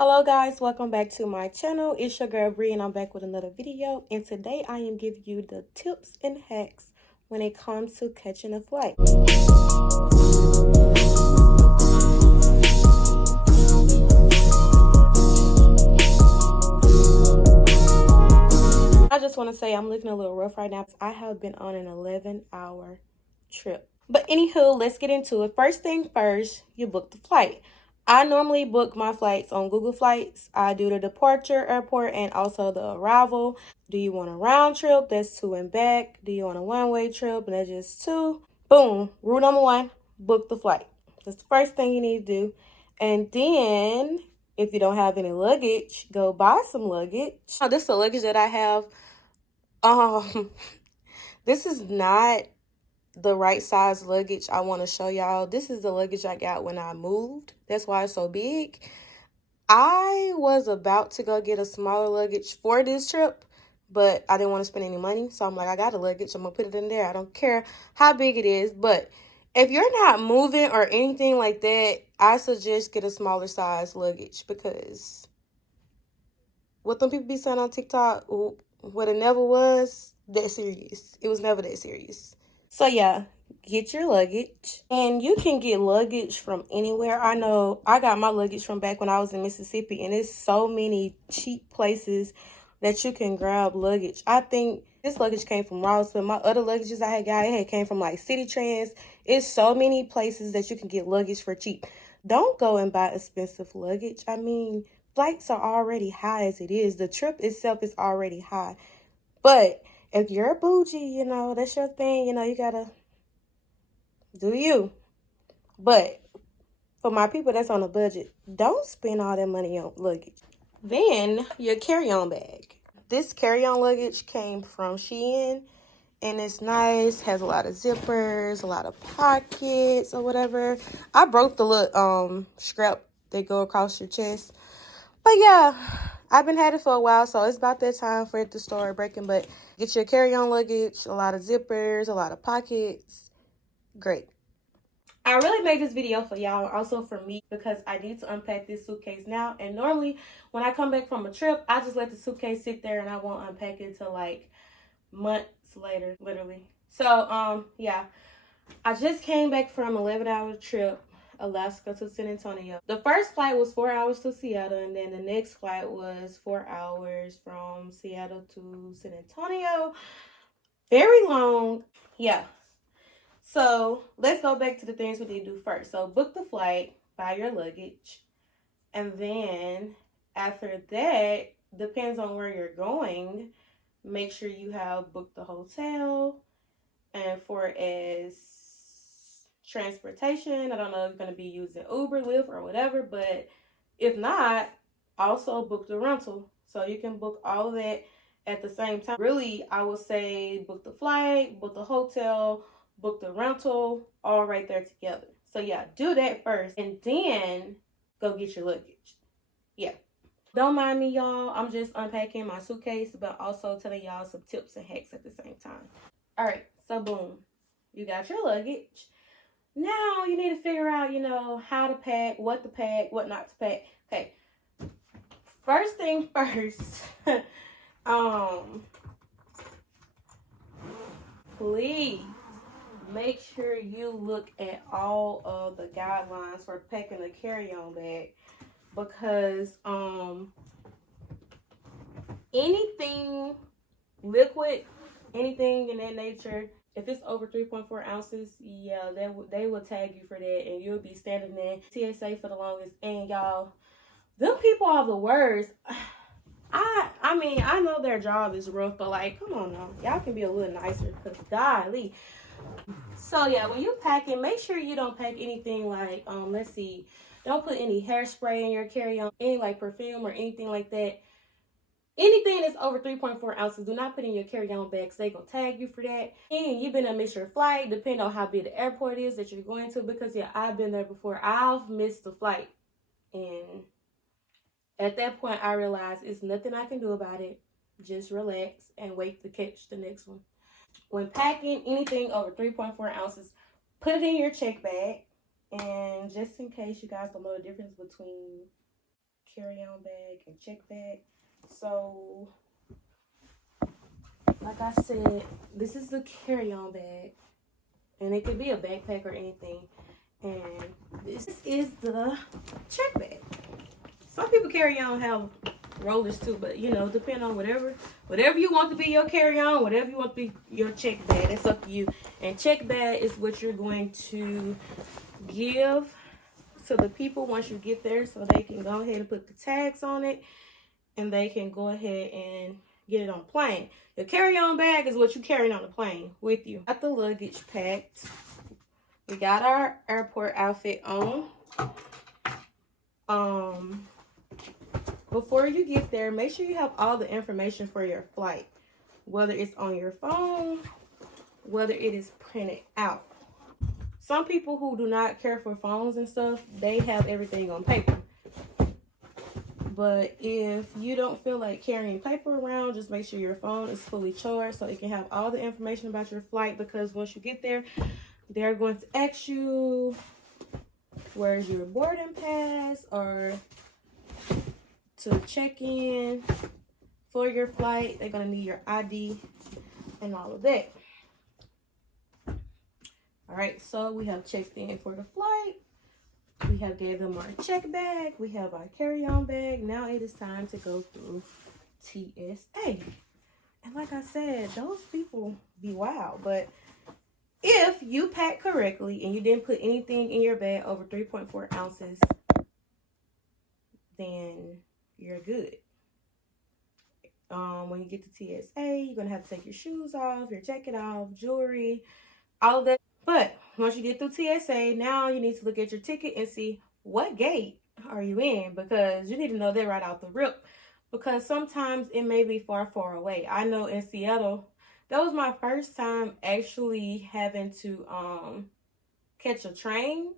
Hello guys, welcome back to my channel. It's your girl Bree and I'm back with another video, and today I am giving you the tips and hacks when it comes to catching a flight. I just want to say I'm looking a little rough right now. I have been on an 11-hour trip. But anywho, let's get into it. First thing first, you book the flight. I normally book my flights on Google Flights. I do the departure airport and also the arrival. Do you want a round trip? That's 2 and back. Do you want a one-way trip? And that's just 2. Boom. Rule number 1, book the flight. That's the first thing you need to do. And then, if you don't have any luggage, go buy some luggage. Oh, this is the luggage that I have. This is not the right size luggage I want to show y'all. This is the luggage I got when I moved. That's why it's so big. I was about to go get a smaller luggage for this trip, but I didn't want to spend any money. So I'm like, I got a luggage. I'm going to put it in there. I don't care how big it is. But if you're not moving or anything like that, I suggest get a smaller size luggage, because what them people be saying on TikTok, what it never was that serious. It was never that serious. So yeah, get your luggage. And you can get luggage from anywhere. I know I got my luggage from back when I was in Mississippi, and there's so many cheap places that you can grab luggage. I think this luggage came from Ross, but my other luggages I had got, it came from like City Trends. It's so many places that you can get luggage for cheap. Don't go and buy expensive luggage. I mean, flights are already high as it is. The trip itself is already high. But if you're a bougie, that's your thing, you gotta do you. But for my people that's on a budget, don't spend all that money on luggage. Then your carry-on bag. This carry-on luggage came from Shein, and it's nice, has a lot of zippers, a lot of pockets or whatever. I broke the little strap that go across your chest. But yeah, I've been had it for a while, so it's about that time for it to start breaking. But get your carry-on luggage, a lot of zippers, a lot of pockets. Great. I really made this video for y'all, also for me, because I need to unpack this suitcase now. And normally when I come back from a trip, I just let the suitcase sit there and I won't unpack it till like months later, literally. So yeah, I just came back from an 11-hour trip, Alaska to San Antonio. The first flight was 4 hours to Seattle, and then the next flight was 4 hours from Seattle to San Antonio. Very long. Yeah. So let's go back to the things we need to do first. So book the flight, buy your luggage, and then after that, depends on where you're going, make sure you have booked the hotel. And for as transportation, I don't know if you're going to be using Uber, Lyft, or whatever, but if not, also book the rental. So you can book all of that at the same time. Really, I would say book the flight, book the hotel, book the rental, all right there together. So yeah, do that first and then go get your luggage. Yeah. Don't mind me, y'all. I'm just unpacking my suitcase, but also telling y'all some tips and hacks at the same time. All right, so boom. You got your luggage. Now you need to figure out, how to pack, what to pack, what not to pack. Okay. First thing first, please make sure you look at all of the guidelines for packing a carry-on bag, because anything liquid, anything in that nature, if it's over 3.4 ounces, yeah, they will tag you for that, and you'll be standing there TSA for the longest. And y'all, them people are the worst. I mean, I know their job is rough, but like, come on now, y'all can be a little nicer, because golly. So yeah, when you're packing, make sure you don't pack anything like let's see, don't put any hairspray in your carry-on, any like perfume or anything like that. Anything that's over 3.4 ounces, do not put in your carry-on bags. They gonna tag you for that. And you've been to miss your flight, depending on how big the airport is that you're going to, because yeah, I've been there before. I've missed the flight, and at that point I realized it's nothing I can do about it. Just relax and wait to catch the next one. When packing anything over 3.4 ounces, put it in your check bag. And just in case you guys don't know the difference between carry-on bag and check bag. So, like I said, this is the carry-on bag, and it could be a backpack or anything. And this is the check bag. Some people carry on have rollers too, but you know, depend on whatever you want to be your carry on, whatever you want to be your check bag. It's up to you. And check bag is what you're going to give to the people once you get there, so they can go ahead and put the tags on it, and they can go ahead and get it on the plane. The carry-on bag is what you carrying on the plane with you. Got the luggage packed. We got our airport outfit on. Before you get there, make sure you have all the information for your flight, whether it's on your phone, whether it is printed out. Some people who do not care for phones and stuff, they have everything on paper. But if you don't feel like carrying paper around, just make sure your phone is fully charged so it can have all the information about your flight, because once you get there, they're going to ask you where's your boarding pass, or to check in for your flight, they're going to need your ID and all of that. All right, so we have checked in for the flight. We have gave them our check bag. We have our carry-on bag. Now it is time to go through TSA. And like I said, those people be wild. But if you pack correctly and you didn't put anything in your bag over 3.4 ounces, then you're good. When you get to TSA, you're going to have to take your shoes off, your jacket off, jewelry, all of that. But once you get through TSA, now you need to look at your ticket and see what gate are you in, because you need to know that right out the rip, because sometimes it may be far, far away. I know in Seattle, that was my first time actually having to catch a train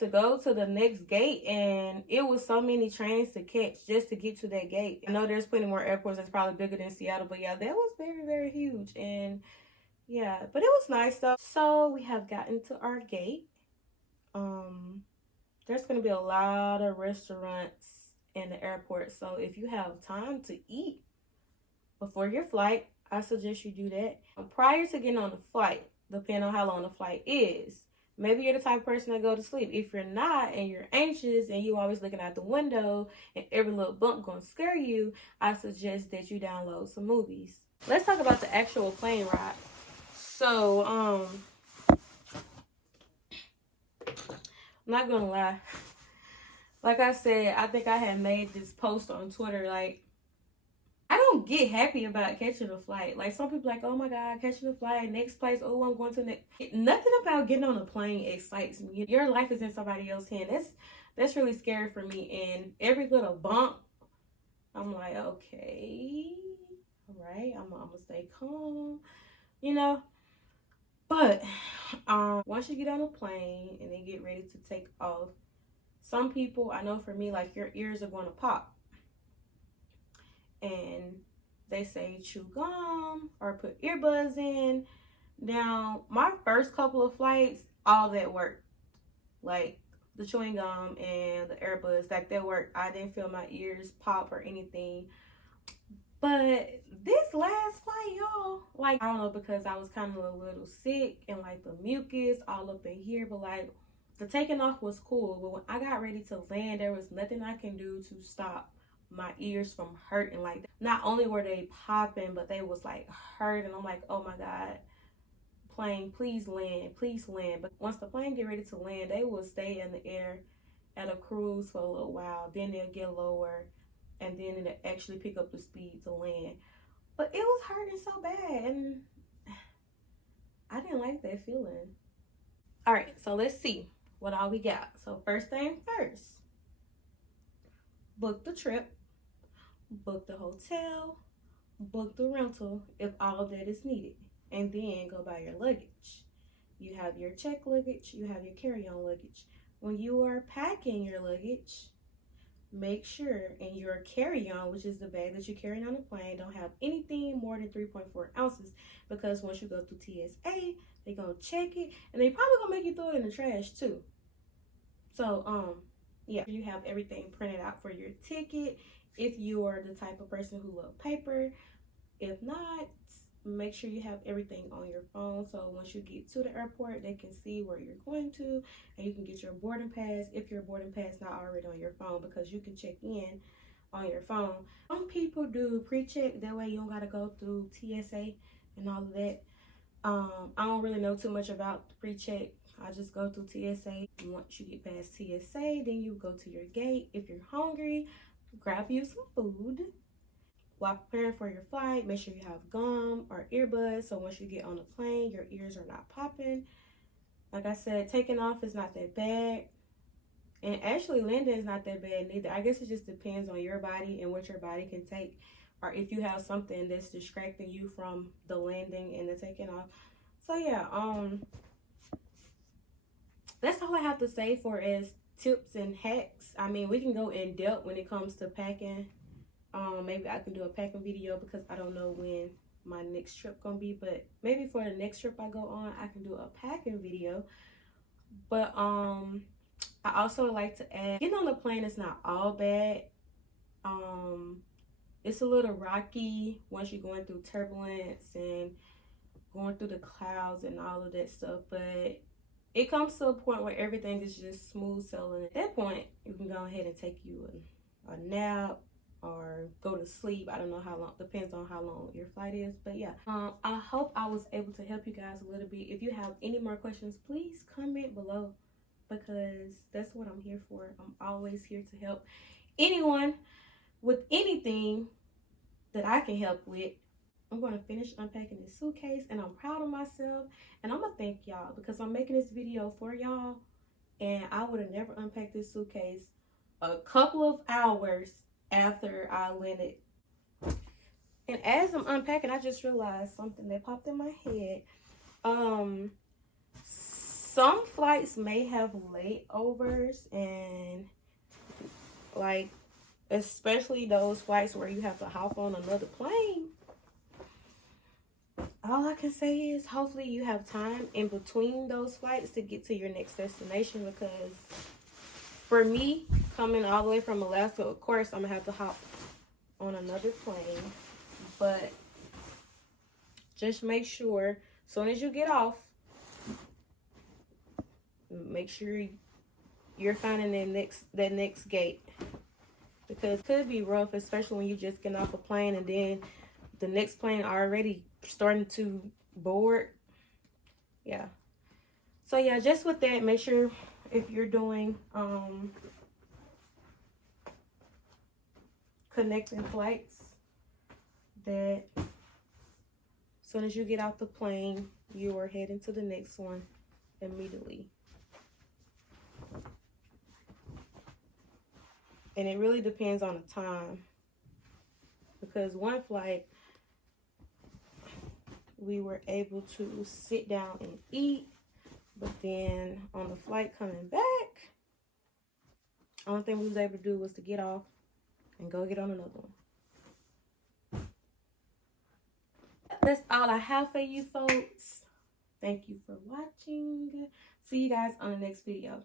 to go to the next gate, and it was so many trains to catch just to get to that gate. I know there's plenty more airports that's probably bigger than Seattle, but yeah, that was very, very huge. And yeah, but it was nice though. So we have gotten to our gate. There's gonna be a lot of restaurants in the airport, so if you have time to eat before your flight, I suggest you do that. Prior to getting on the flight, depending on how long the flight is, maybe you're the type of person that go to sleep. If you're not and you're anxious and you always looking out the window and every little bump gonna scare you, I suggest that you download some movies. Let's talk about the actual plane ride. So, I'm not gonna lie. Like I said, I think I had made this post on Twitter, like, I don't get happy about catching a flight. Like, some people like, oh my God, catching a flight, next place, oh, I'm going to next. Nothing about getting on a plane excites me. Your life is in somebody else's hand. That's really scary for me. And every little bump, I'm like, okay, all right, I'm gonna stay calm, you know. But once you get on a plane and they get ready to take off, some people, I know for me, like, your ears are going to pop. And they say chew gum or put earbuds in. Now, my first couple of flights, all that worked. Like, the chewing gum and the earbuds, like, that worked. I didn't feel my ears pop or anything. But this last flight, y'all, like, I don't know, because I was kind of a little sick and like the mucus all up in here, but like, the taking off was cool. But when I got ready to land, there was nothing I can do to stop my ears from hurting. Like, not only were they popping, but they was like hurting. I'm like, oh my God, plane, please land, please land. But once the plane get ready to land, they will stay in the air at a cruise for a little while. Then they'll get lower, and then it'll actually pick up the speed to land. But it was hurting so bad, and I didn't like that feeling. All right, so let's see what all we got. So first thing first, book the trip, book the hotel, book the rental if all of that is needed, and then go buy your luggage. You have your check luggage, you have your carry-on luggage. When you are packing your luggage, make sure in your carry-on, which is the bag that you're carrying on the plane, don't have anything more than 3.4 ounces, because once you go through TSA, they're gonna check it, and they probably gonna make you throw it in the trash too. So yeah, you have everything printed out for your ticket if you are the type of person who love paper. If not, make sure you have everything on your phone, so once you get to the airport, they can see where you're going to, and you can get your boarding pass if your boarding pass not already on your phone, because you can check in on your phone. Some people do pre-check, that way you don't gotta go through TSA and all of that. I don't really know too much about the pre-check. I just go through TSA. Once you get past TSA, then you go to your gate. If you're hungry, grab you some food. While preparing for your flight, make sure you have gum or earbuds, so once you get on the plane, your ears are not popping. Like I said, taking off is not that bad. And actually, landing is not that bad neither. I guess it just depends on your body and what your body can take, or if you have something that's distracting you from the landing and the taking off. So yeah, that's all I have to say for as tips and hacks. I mean, we can go in depth when it comes to packing. Maybe I can do a packing video, because I don't know when my next trip gonna be, but maybe for the next trip I go on, I can do a packing video. But I also like to add, getting on the plane is not all bad. It's a little rocky once you're going through turbulence and going through the clouds and all of that stuff, but it comes to a point where everything is just smooth sailing. At that point, you can go ahead and take you a nap or go to sleep. I don't know how long, depends on how long your flight is. But yeah, I hope I was able to help you guys a little bit. If you have any more questions, please comment below, because that's what I'm here for. I'm always here to help anyone with anything that I can help with. I'm going to finish unpacking this suitcase, and I'm proud of myself, and I'm gonna thank y'all, because I'm making this video for y'all, and I would have never unpacked this suitcase a couple of hours after I landed. And as I'm unpacking, I just realized something that popped in my head. Some flights may have layovers, and like, especially those flights where you have to hop on another plane. All I can say is, hopefully you have time in between those flights to get to your next destination, because for me, coming all the way from Alaska, of course, I'm gonna have to hop on another plane. But just make sure, as soon as you get off, make sure you're finding that next gate, because it could be rough, especially when you just get off a plane and then the next plane already starting to board. Yeah. So yeah, just with that, make sure if you're doing connecting flights, that as soon as you get off the plane, you are heading to the next one immediately. And it really depends on the time, because one flight we were able to sit down and eat, but then on the flight coming back, only thing we was able to do was to get off and go get on another one. That's all I have for you folks. Thank you for watching. See you guys on the next video.